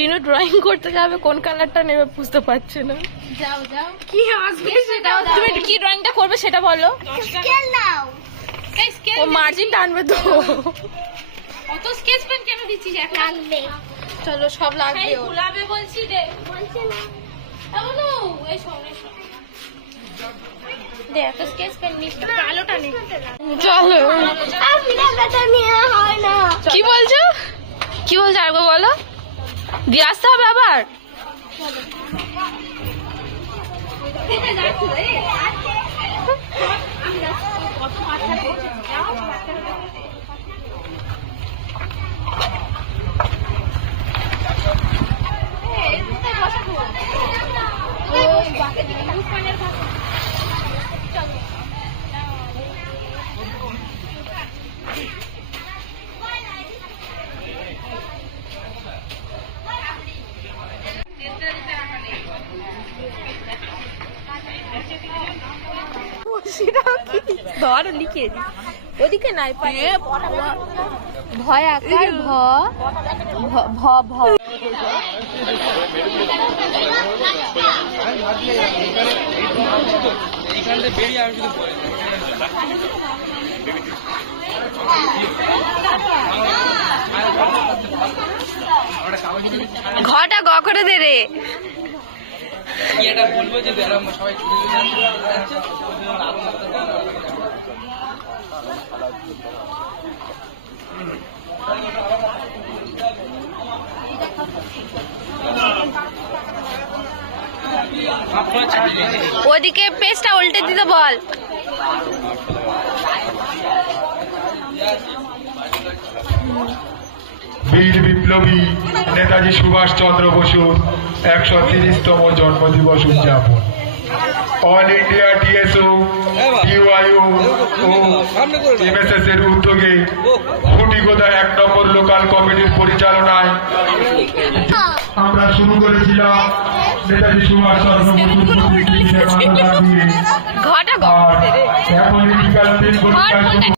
Binu drawing করতে যাবে, কোন কালারটা নেবে বুঝতে পারছে না। যাও যাও, কি আসবে সেটা, তুমি কি ড্রয়িংটা করবে সেটা বলো। স্কেল দাও। এই স্কেল ও মার্জিন টানবে তো। অত স্কেচ পেন কেন দিচ্ছিস? এক লাগবে। চলো সব লাগবে এই ওর। গুলাবে বলছি রে, বলছে না। বলো এই শোনে দে, এত স্কেচ পেন নিস, কালোটা নে। চলো। আমি না কাটা নিয়ে হয় না। কি বলছো, কি বলছো আরেকবার বলো। দিয়ে আসতে হবে আবার। ধর লিখে দি, ওদিকে নাই পারে। ভয় আকার ভ ভ ভ। ঘটা গ করে দে রে। বলবো যে সবাই ওদিকে পেজটা উল্টে দিতে বল। বীর বিপ্লবী নেতাজি সুভাষচন্দ্র বসুর 130তম জন্মদিবস উদযাপন। অল ইন্ডিয়া ডিএসও, ডিওয়াইও ও এমএসএস এর উদ্যোগে খুঁটিগোদা 1 নম্বর লোকাল কমিটির পরিচালনায় আমরা শুরু করেছিলাম নেতাজি সুভাষচন্দ্র বসুর প্রতিকৃতিতে মানবতা দিয়ে। ঘটা গ আর করে দে রে। এখন বিকাল 3 ঘটিকায় শুরু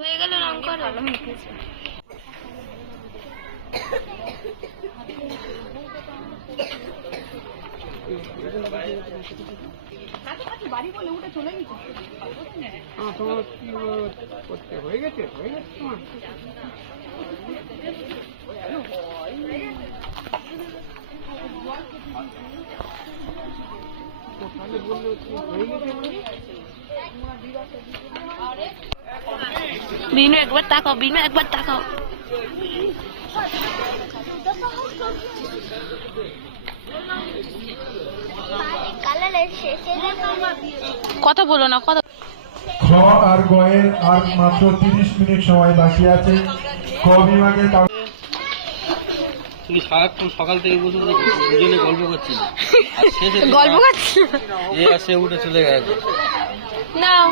হয়ে গেল রং করো। হয়ে গেছে তোমার। বিনু একবার তাকাও, বিনু একবার তাকাও। কালারের শেষে কথা বলো না, কথা। খ আর গয়ের আর মাত্র 30 মিনিট সময় বাকি আছে। ক বিভাগে তুমি সারাক্ষণ সকাল থেকে বসে দুজনে গল্প করছিল, আর শেষে গল্প করছি সে উঠে চলে গেছে। নাও।